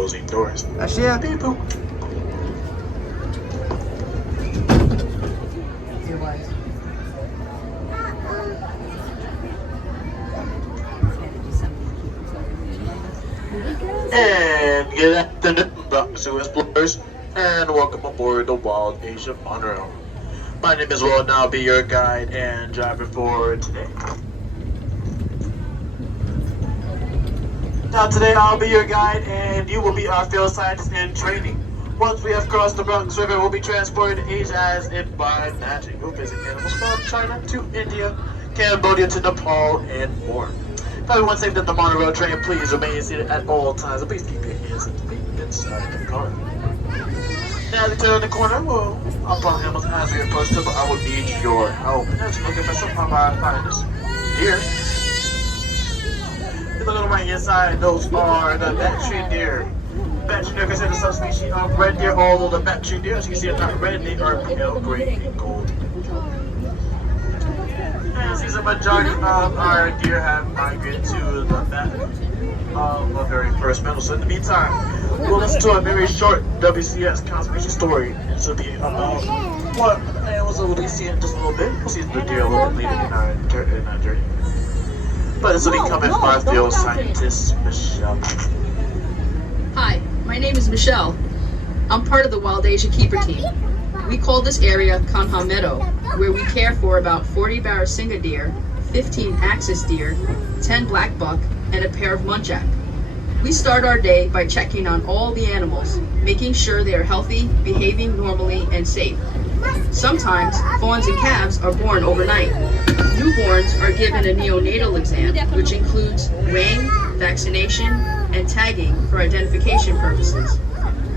closing doors. Ashia. Beep boop. And good afternoon, Bronx explorers, and welcome aboard the Wild Asia Monorail. My name is Will, and I'll be your guide and driver for today. Now today I'll be your guide, and you will be our field scientist in training. Once we have crossed the Bronx River, we'll be transported to Asia as if by magic. We'll visit animals from China to India, Cambodia to Nepal, and more. If everyone safe that the monorail train, please remain seated at all times. Please keep your hands and feet inside the car. Now as we turn the corner, we'll up on animals as we approach them, but I will need your help. As you look at some of our finest deer. You look on the right hand side, those are the bat-tree deer. Bat-tree deer considered a subspecies of red deer, although the bat-tree deer, as you can see, are not red, they are pale gray and gold. And since the majority of our deer have migrated to the back of the very first meadow, so in the meantime, we'll listen to a very short WCS conservation story. It should be about what animals we'll be seeing in just a little bit. We'll see the deer a little bit later in our journey. But this will be coming from our field scientist, Michelle. Hi, my name is Michelle. I'm part of the Wild Asia Keeper team. We call this area Kanha Meadow, where we care for about 40 Barasingha deer, 15 axis deer, 10 black buck, and a pair of muntjac. We start our day by checking on all the animals, making sure they are healthy, behaving normally, and safe. Sometimes, fawns and calves are born overnight. Newborns are given a neonatal exam, which includes weighing, vaccination, and tagging for identification purposes.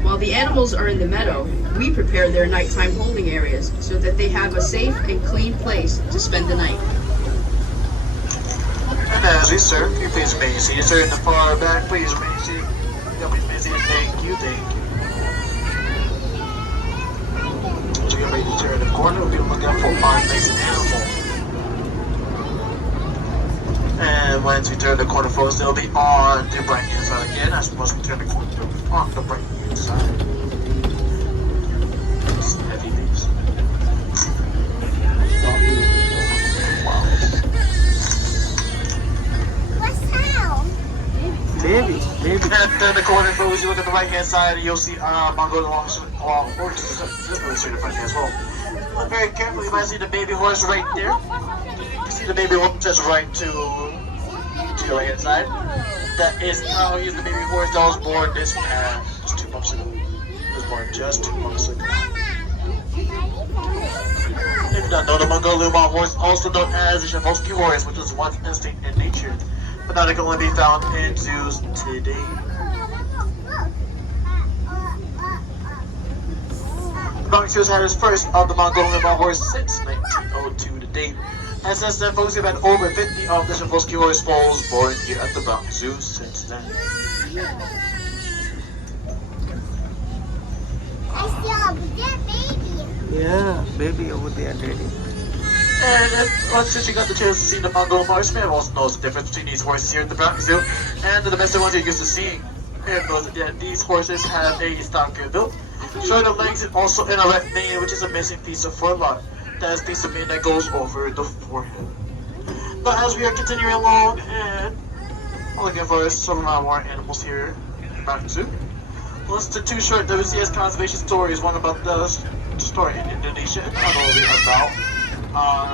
While the animals are in the meadow, we prepare their nighttime holding areas so that they have a safe and clean place to spend the night. And as we serve, you please remain seated. Sir, in the far back, please remain seated. You'll be busy. Thank you, thank you. As we get ready to turn the corner, we'll be looking out for our next animal. And once we turn the corner, folks, they'll be on the right hand side again. As once we turn the corner, they'll be on the right hand side. It's heavy leaves. Wow. Baby. And then the corner, folks, you look at the right hand side, and you'll see Mongolian along horses. This one is here in front as well. Look very carefully, you might see the baby horse right there. You see the baby horse just right to your right hand side. That is how he's the baby horse that was born this past 2 months ago. He was born just 2 months ago. If you don't know, the Mongolian wild horse, also known as the Shavolsky horse, which was once extinct in nature, but now they can only be found in zoos today. Bronx Zoos had its first of the Mongolian wild horse since 1902 to date. And since then, folks, have had over 50 of the Shavolsky horse foals born here at the Bronx Zoo since then. I saw that baby. Yeah, baby over there, daddy. And since you got the chance to see the Mongolian horse, you may have also noticed the difference between these horses here at the Bronx Zoo and the domestic ones you're used to seeing. These horses have a stockier build, shorter legs, and also an erect mane, which is a missing piece of forelock. That is a piece of mane that goes over the forehead. But as we are continuing along and looking for some of our more animals here in the Bronx Zoo, listen to 2 short WCS conservation stories, one about the story in Indonesia and another about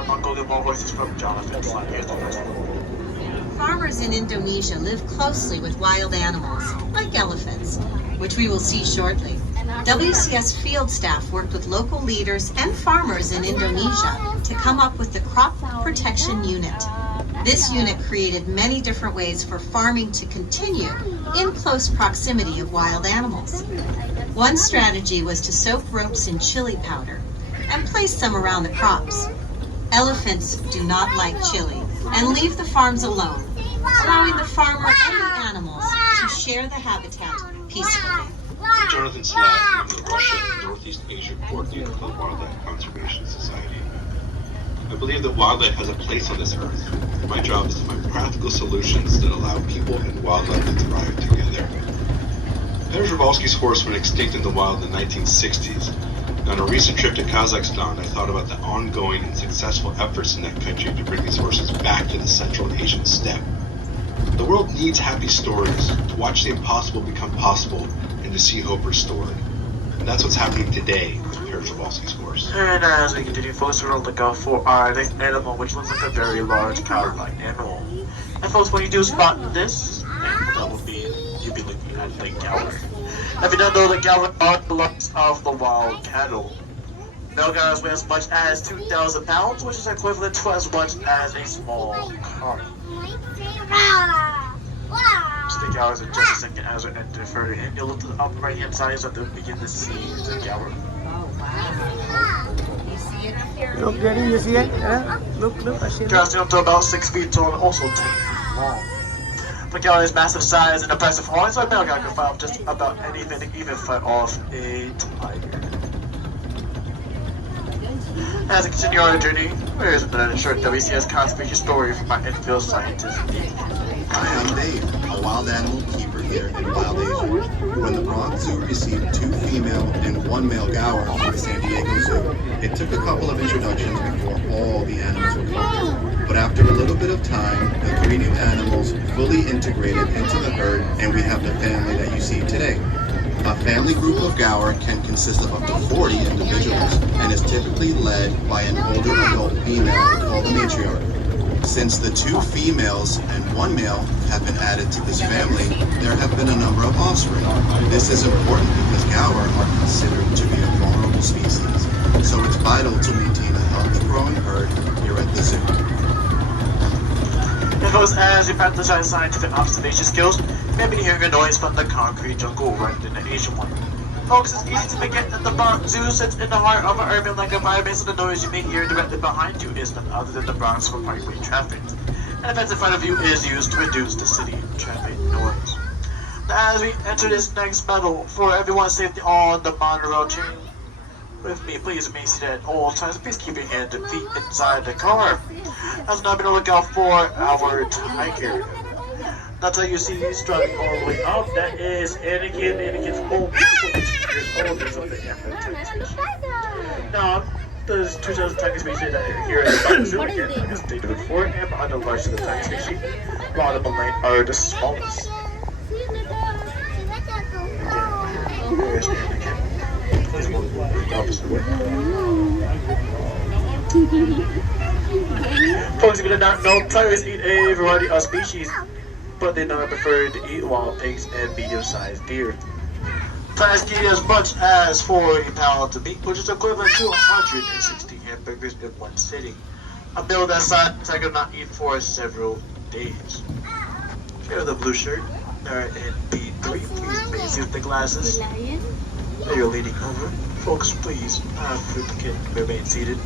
Mongolian wild horses from Jonathan. Here's the first one. Farmers in Indonesia live closely with wild animals, like elephants, which we will see shortly. WCS field staff worked with local leaders and farmers in Indonesia to come up with the Crop Protection Unit. This unit created many different ways for farming to continue in close proximity of wild animals. One strategy was to soak ropes in chili powder and place them around the crops. Elephants do not like chili and leave the farms alone, allowing the farmer and the animals to share the habitat peacefully. I'm Jonathan Slatt, and I'm the Russia and Northeast Asia coordinator for the Wildlife Conservation Society. I believe that wildlife has a place on this earth. My job is to find practical solutions that allow people and wildlife to thrive together. Petrzovalsky's horse went extinct in the wild in the 1960s. And on a recent trip to Kazakhstan, I thought about the ongoing and successful efforts in that country to bring these horses back to the Central Asian steppe. The world needs happy stories, to watch the impossible become possible, and to see hope restored. And that's what's happening today with Petrzovalsky's horse. And as we continue, folks, we're going to look out for our next animal, which looks like a very large cow-like animal. And folks, when you do spot this, that would be, you'd be looking at the galler. If you don't know, the galler are the lungs of the wild cattle. Male gallers weigh as much as 2,000 pounds, which is equivalent to as much as a small car. Stick hours in just a second as we enter further in. You'll look to the upper right hand side so that you begin to see the galler. Oh, wow. You see it up there? Look, Daddy, you see it? Look, I see it. Casting up to about 6 feet tall and also 10 feet long. The galler's massive size and impressive horns, so a male galler can fight off just about anything to even fight off a tiger. As we continue our journey, here is another short WCS conservation story from my infield scientist. Hi, I'm Dave, a wild animal keeper here in Wild Asia. When the Bronx Zoo received 2 female and 1 male gaur from the San Diego Zoo, it took a couple of introductions before all the animals were caught. But after a little bit of time, the 3 new animals fully integrated into the herd, and we have the family that you see today. A family group of gaur can consist of up to 40 individuals and is typically led by an older adult female called the matriarch. Since the 2 females and 1 male have been added to this family, there have been a number of offspring. This is important because gaur are considered to be a vulnerable species, so it's vital to maintain a healthy growing herd here at the zoo. And folks, as you practice our scientific observation skills, maybe hearing a noise from the concrete jungle rather than the Asian one. Folks, it's easy to forget that the Bronx Zoo sits in the heart of an urban-like environment, so the noise you may hear directly behind you is none other than the Bronx for highway traffic. And the fence in front of you is used to reduce the city traffic noise. Now, as we enter this next battle, for everyone's safety on the monorail chain, with me, please remain seated at all times. Please keep your hands and feet inside the car. As now, be on the lookout for our tiger. That's how you see he's driving all the way up. That is Anakin. Anakin's old, years old. There's something after the tiger species. Now, there's 2 types of tiger species that are here at the zoo again. As they do before, and are the largest of the tiger species, while the Malay are the smallest. Again, there's Anakin. Please move the opposite way. Folks, if you did not know, tigers eat a variety of species, but they never prefer to eat wild pigs and medium-sized deer. Tigers can eat as much as 40 pounds of meat, which is equivalent to 160 hamburgers in one sitting. A meal that size tiger will not eat for several days. Here the blue shirt. They're in B3. Please please use the glasses. There you're leaning over. Folks, please have the kid remain seated.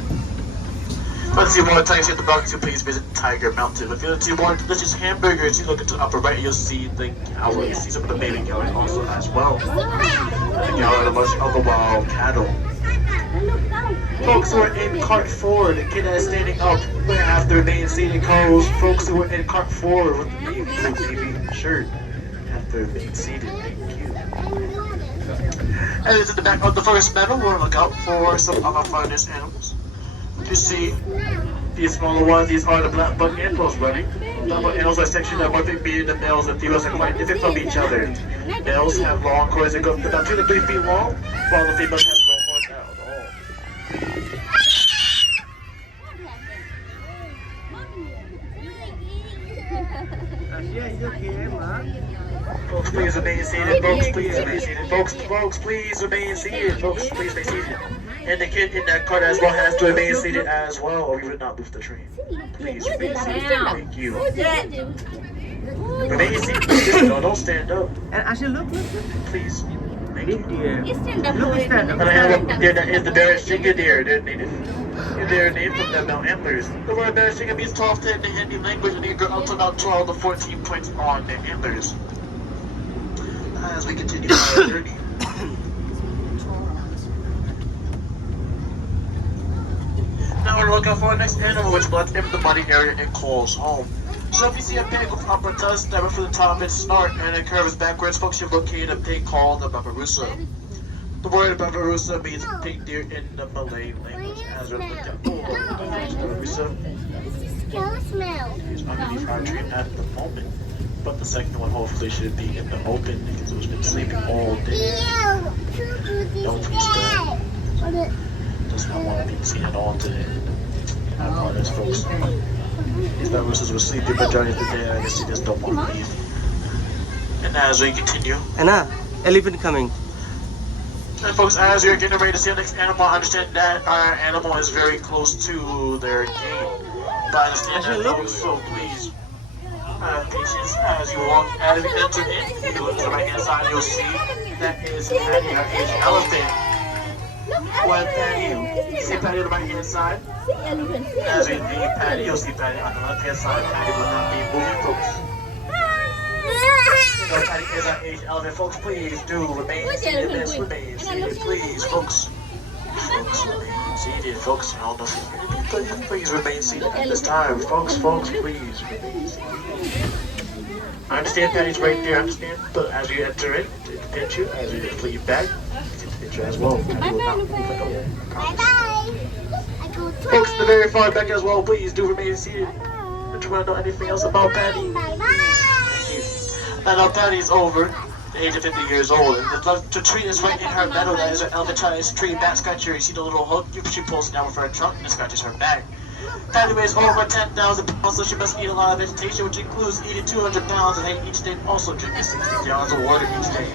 If you want to see more tigers here at the Bronx Zoo, please visit Tiger Mountain. If you want to see more delicious hamburgers, you look into the upper right, you'll see the galler. You see some of the baby gallers also as well. The galler, the most of the wild cattle. Folks who are in cart 4, the kid that is standing up, we have to remain seated. Codes. Folks who are in cart 4 with the navy shirt have to remain seated. Thank you. And it's in the back of the first battle. We'll look out for some of our finest animals. You see, these smaller ones, these are the black buck antelopes running. Black buck antelopes are sexually dimorphic, meaning the males and females are quite different from each other. Males have long horns that go about 2 to 3 feet long, while the females have no horns at all. Folks, please remain seated. Folks, please remain seated. Folks, please remain seated. Folks, please remain seated. And the kid in that cart as well has to remain seated as well, or we would not move the train. Please remain seated. Thank you. Remain seated. Please, no, don't stand up. And Ashley, look. Please. Thank Big you. deer. You stand up. Look, stand up. And I have a deer that is the Bereshinga deer. They're named from their male antlers. The word Bereshinga means 12 to in the Hindi language, and they grow up to about 12 to 14 points on their antlers. As we continue our journey. Now we're looking for our next animal, which blends in the muddy area and calls home. So if you see a pig with upper tusk, step from the top and snort, and it curves backwards, folks, you locate a pig called the babarusa. The word babarusa means pig deer in the Malay language. As we look at babarusa, is underneath our tree at the moment. But the second one hopefully should be in the open because it's been sleeping all day. No, please don't. Does not want to be seen at all today. I apologize, folks. These babusas were sleeping majority of the day. I guess they just don't want to leave. And as we continue, Anna, elephant coming. and folks, as you're getting ready to see the next animal, understand that our animal is very close to their game. But understand that, folks, so please have patience as you walk as we enter in. You look to the right hand side, you'll see that is Patty, our Asian elephant. What Patty? See Patty on the right hand side? As we leave Patty, you'll see Patty on the left hand side. Patty will not be moving, folks. So Patty is our Asian elephant, folks. Please do remain seated. Miss, remain seated, please, folks. Folks, remain seated, folks. I don't know if you hear me, please remain seated at this time, folks. Folks, please remain seated. I understand Patty's right there, I understand, but as you enter in, to pinch you, as you leave back, to pinch you as well. Patty will not move at all. I promise. Folks, in the very far back as well, please do remain seated. Don't you want to know anything else about Patty? Thank you. I know Patty's over the age of 50 years old, and the tree is right in her meadow. That is her elephant tree back scratcher. You see the little hook? She pulls it down with her trunk and it scratches her back. Patty weighs over 10,000 pounds, so she must eat a lot of vegetation, which includes eating 200 pounds of hay each day, also drinking 60 gallons of water each day.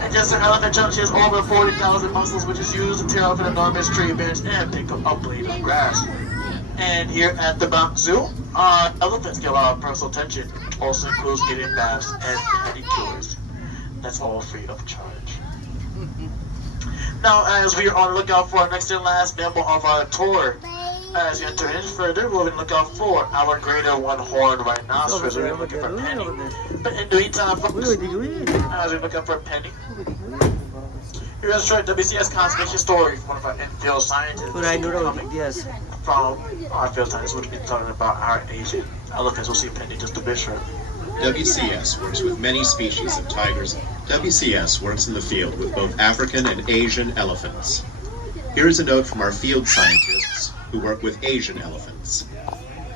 And just her elephant trunk, she has over 40,000 muscles, which is used to tear off an enormous tree branch and pick up a blade of grass. And here at the Bronx Zoo, elephants get a lot of personal attention, which also includes getting baths and pedicures. That's all free of charge. Now, as we are on the lookout for our next and last member of our tour, as we enter in further, we're going to look out for our greater one-horned rhinoceros. We're going to look for Penny. But in the meantime, folks, as we look up for Penny, here's a short WCS conservation story from one of our in-field scientists. Yes. From our field scientists, we'll be talking about our Asian elephants. We'll see Penny just a bit short. WCS works with many species of tigers. WCS works in the field with both African and Asian elephants. Here is a note from our field scientists who work with Asian elephants.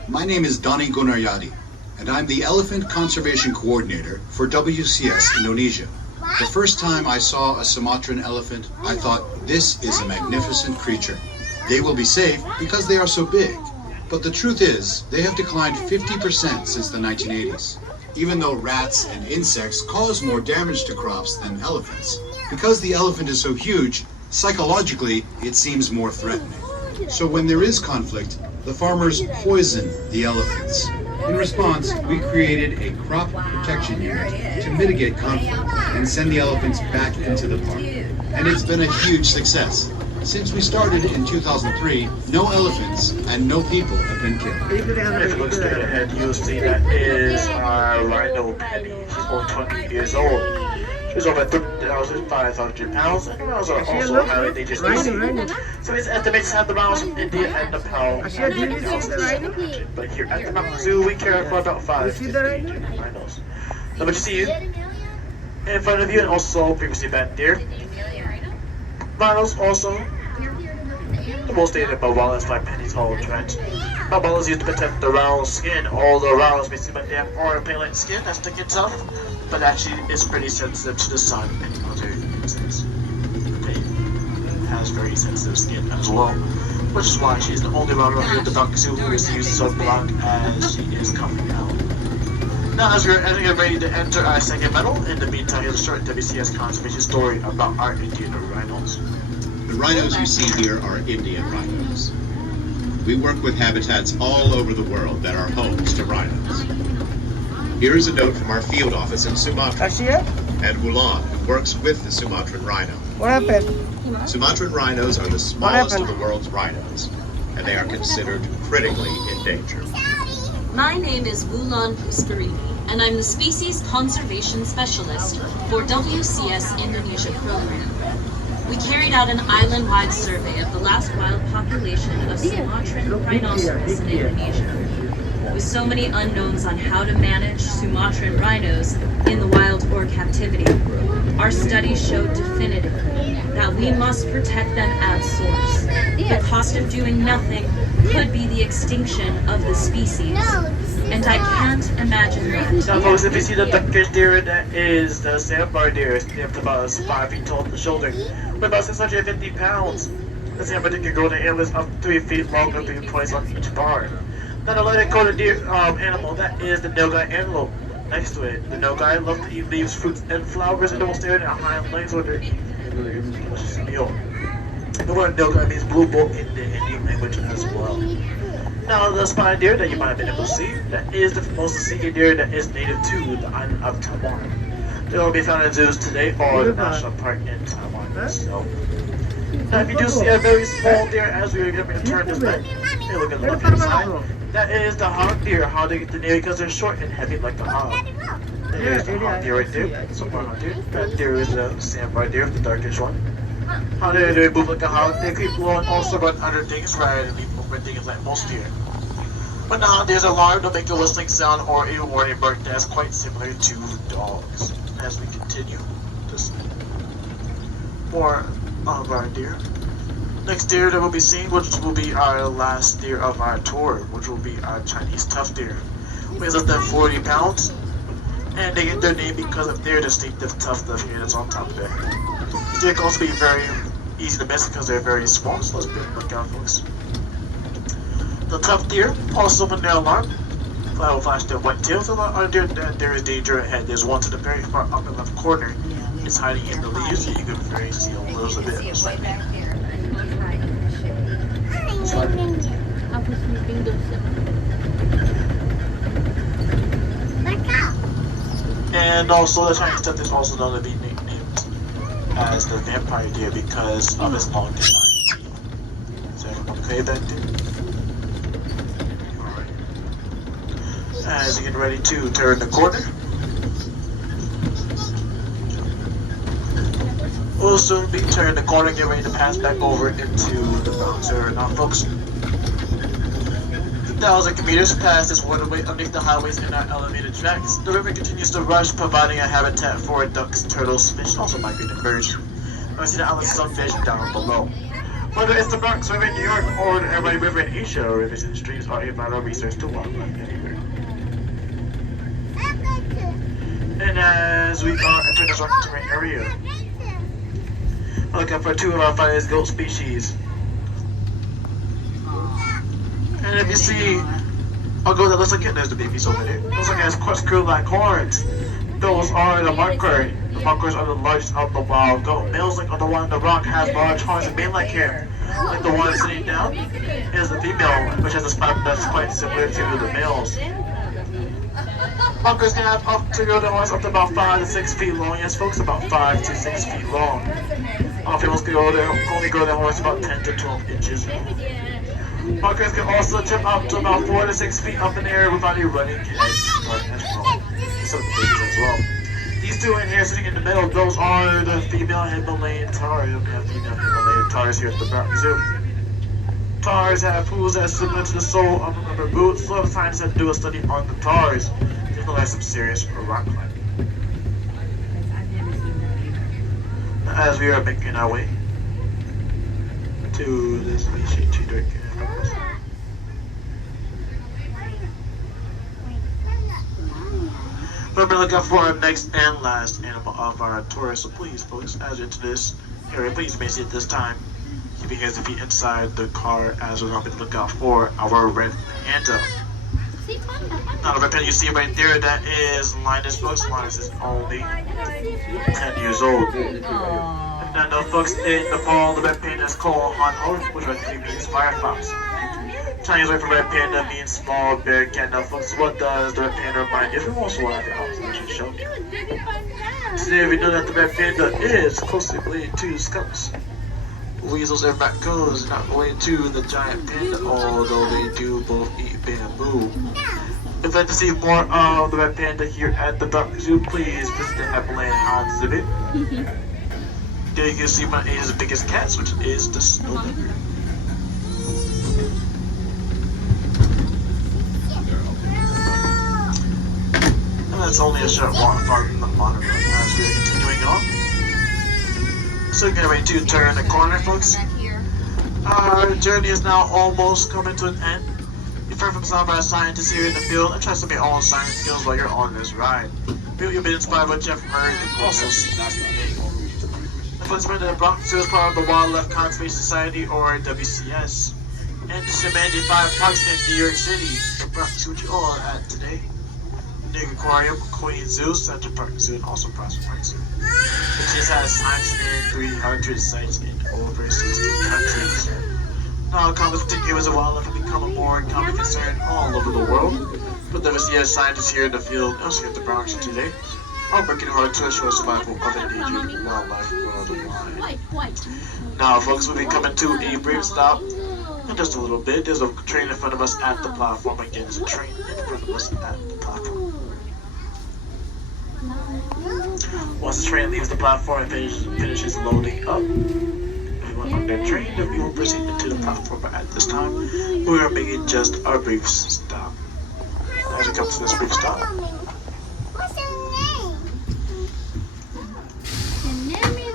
My name is Donny Gunaryadi, and I'm the Elephant Conservation Coordinator for WCS Indonesia. The first time I saw a Sumatran elephant, I thought, this is a magnificent creature. They will be safe because they are so big. But the truth is, they have declined 50% since the 1980s. Even though rats and insects cause more damage to crops than elephants, because the elephant is so huge, psychologically, it seems more threatening. So when there is conflict, the farmers poison the elephants. In response, we created a crop protection unit to mitigate conflict and send the elephants back into the park. And it's been a huge success. Since we started in 2003, no elephants and no people have been killed. If you look straight ahead, you'll see that is our rhino Penny. She's over 20 years old. She's over 3,500 pounds, and rhinos are also a highly endangered species. So it's estimated to have the rhinos from India and Nepal. But here at the Bronx Zoo, we care for about 5 endangered rhinos. Now, but you see in front of you, and also previously back there, rhinos also, the most dated Monorail is like Penny's whole trench. Monorail is used to protect the rhino's skin. All the rhinos basically they have orange skin that's thick and tough, but actually it's pretty sensitive to the sun and other insects. Penny has very sensitive skin as well, which is why she's the only rhino here at the Bronx Zoo who is used sunblock as she is coming out. Now, as we're getting ready to enter our second medal, in the meantime, here's a short WCS conservation story about our Indian rhinos. The rhinos you see here are Indian rhinos. We work with habitats all over the world that are homes to rhinos. Here is a note from our field office in Sumatra. Ed Wulan, who works with the Sumatran rhino. What happened? Sumatran rhinos are the smallest of the world's rhinos, and they are considered critically endangered. My name is Wulan Pusparini, and I'm the Species Conservation Specialist for WCS Indonesia program. We carried out an island-wide survey of the last wild population of Sumatran rhinoceros in Indonesia. with so many unknowns on how to manage Sumatran rhinos in the wild or captivity, our studies showed definitively that we must protect them at source. The cost of doing nothing could be the extinction of the species, and I can't imagine that. Now, folks, if you see the Turkish deer, that is the sandbar deer. They're about 5 feet tall at the shoulder, with about 650 pounds. The sandbar deer can grow the antlers up 3 feet long and 3 points on each bar. Now, the lighter-coated deer animal, that is the Nogai antelope. Next to it, the Nogai love to eat leaves, fruits, and flowers, and they will stare at hind legs when they're eating a delicious meal. The word Nogai means blue bull in the Indian language as well. Now, the spotted deer that you might have been able to see, that is the most sea deer that is native to the island of Taiwan. They will be found in zoos today or the national park in Taiwan. So, now if you do see a very small deer as we are going to turn this back, hey, look at the left hand side. That is the hog deer. How they get the name because they're short and heavy like the hog. There's the hog deer right there. So hog deer. That deer is the sandbar deer, the darkish one. How they move like a hog. They creep low and also run under things rather than leap over things like most deer. But now there's a alarm to make a whistling sound or a warning bark that's quite similar to dogs. As we continue to see more of our deer. Next deer that we'll be seeing, which will be our last deer of our tour, which will be our Chinese tough deer. Weighs less than 40 pounds, and they get their name because of their distinctive tuft of hair that's on top of their head. These deer can also be very easy to miss because they're very small, so let's be on the lookout, folks. The tough deer, also when they're alarmed, will flash their white tails alarm on deer that there is danger ahead. There's one to the very far upper left corner. It's hiding in the leaves, so you can very see a little bit of sight. And also the Chinese tuft is also known to be nicknamed as the vampire deer because of its long design teeth. Is everyone okay with that deer? Alright. As you get ready to turn the corner, we'll soon be turning the corner, get ready to pass back over into the Bronx area. Now, folks, thousands of commuters pass this waterway underneath the highways in our elevated tracks. The river continues to rush, providing a habitat for ducks, turtles, fish, also migrating birds. I see the island sunfish down below. Whether it's the Bronx River in New York or the Airway River in Asia, rivers and streams are a vital resource to wildlife anywhere. And as we are entering this rocky terrain area, we're looking for 2 of our finest goat species. And if you see a goat that looks like it, there's the babies over there. Looks like it has corkscrew-like horns. Those are the marker. The markers are the largest of the wild goat. Males like the one on the rock has large horns and mane-like hair. Like the one sitting down is the female, which has a spot that's quite similar to the males. Markers can have up to the horns up to about 5 to 6 feet long. Yes, folks, about 5 to 6 feet long. Females can only grow their horns about 10 to 12 inches long. Markers can also jump up to about 4 to 6 feet up in the air without a running head start as well. Some of the babies as well. These 2 in here sitting in the middle, those are the female Himalayan tars. We have female Himalayan tars here at the Bronx Zoo. Tars have hooves that are similar to the sole of rubber boots, so scientists have to do a study on the tars. They can like some serious rock climbing. As we are making our way to this species to drink. We're looking for our next and last animal of our tour, so please, folks, as you're into this area, please may see at this time, keep your hands and feet inside the car as we're going to be looking out for our red panda. Now, the red panda you see right there, that is Linus, folks. Linus is only 10 years old. And then the folks in Nepal, the red panda is called Han-Ho, which actually means firefox. Chinese word for red panda means small bear cat. Now, folks, what does the red panda remind you? If you also want to have the house, I should show you. Today, we know that the red panda is closely related to skunks, weasels, and raccoons, not related to the giant panda, although they do both eat bamboo. If you'd like to see more of the red panda here at the Bronx Zoo, please visit the Appalachian exhibit. There you can see one of Asia's biggest cats, which is the snow leopard. that's only a short walk from the Monorail as we are continuing on. So get ready to turn the corner, folks. Our journey is now almost coming to an end. You've heard from some of our scientists here in the field and trust me all science skills while you're on this ride. You've been inspired by what you've heard and also seen today. The folks member of the Bronx Zoo is part of the Wildlife Conservation Society, or WCS. And this is managed 5 parks in New York City. The Bronx Zoo, which you all are at today. New York Aquarium, Queens Zoo, Central Park Zoo, and also Prospect Park Zoo. Which just has sites in 300 sites in over 60 countries. Now, comments to give us a wildlife have become a more common concern all over the world. But WCS scientists here in the field, also here at the Bronx today, are working hard to ensure survival of endangered wildlife worldwide. Now, folks, we'll be coming to a brief stop in just a little bit. There's a train in front of us at the platform. Again, there's a train in front of us at the platform. Once the train leaves the platform and finishes loading up, everyone on the train, we will proceed into the platform. But at this time, we are making just a brief stop. As we come to this brief stop, What's your name? The name is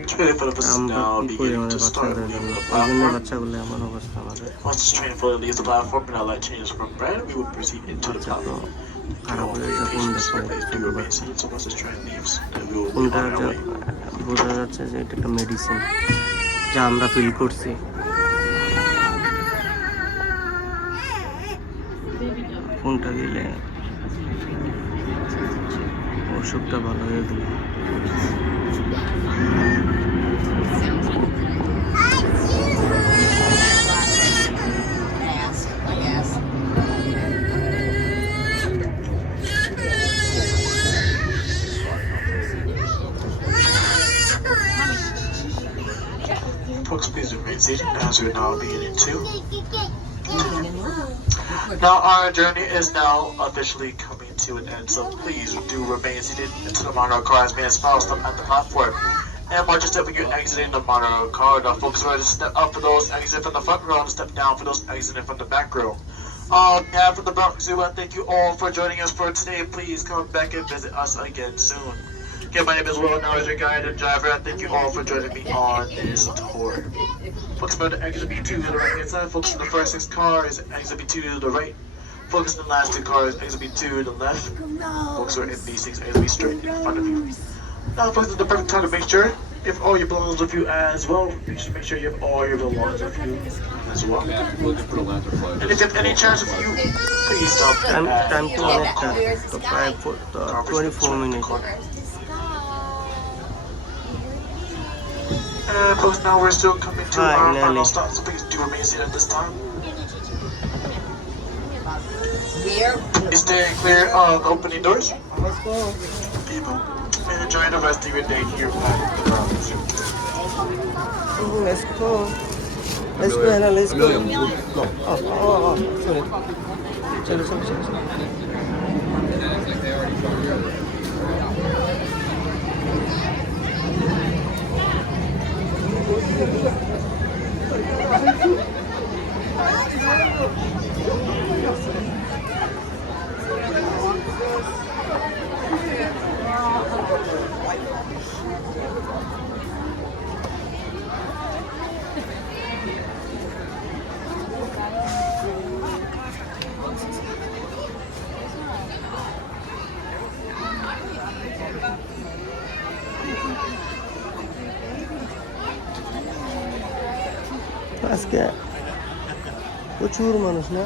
it's really for the bus now beginning to start leaving the platform. Once the train fully leaves the platform and our light changes from red, we will proceed into the platform. Please do remain seated, so once this train leaves, then we will be on our way. বোঝা যাচ্ছে যে এটা একটা medicine যা আমরা feel করছি। কোনটা দিলে অসুখটা ভালো হয়ে গেল। Folks, please remain seated as we're now beginning to continue. Now our journey is now officially coming to an end, so please do remain seated until the monorail car has made its final stop at the platform. And watch your step when you're exiting the monorail car. Now folks, ready to step up for those exiting from the front row and step down for those exiting from the back row. On behalf of the Bronx Zoo, I thank you all for joining us for today. Please come back and visit us again soon. Again, my name is Will, now as your guide and driver. I thank you all for joining me on this tour. Folks, about the exit B2 to the right hand side. Folks, in the first 6 cars, exit B2 to the right. Focus on the last 2 cars, exit B2 to the left. Folks who are in B6, exit B straight in front of you. Now, folks, it's the perfect time to make sure you have all your belongings with you as well. You should make sure you have all your belongings with you as well. And if you have any chance with you, please stop Time at to অনেকটা তো প্রায় 24 minutes. And folks, now we're still coming to Hi, our Nelly. final stop, so please do remain seated at this time. Stay clear of opening doors. People, and enjoy the rest of your day here at the Bronx Zoo. Let's go. Let's go, Anna, let's go. Oh, sorry. Chalo. আজকে প্রচুর মানুষ না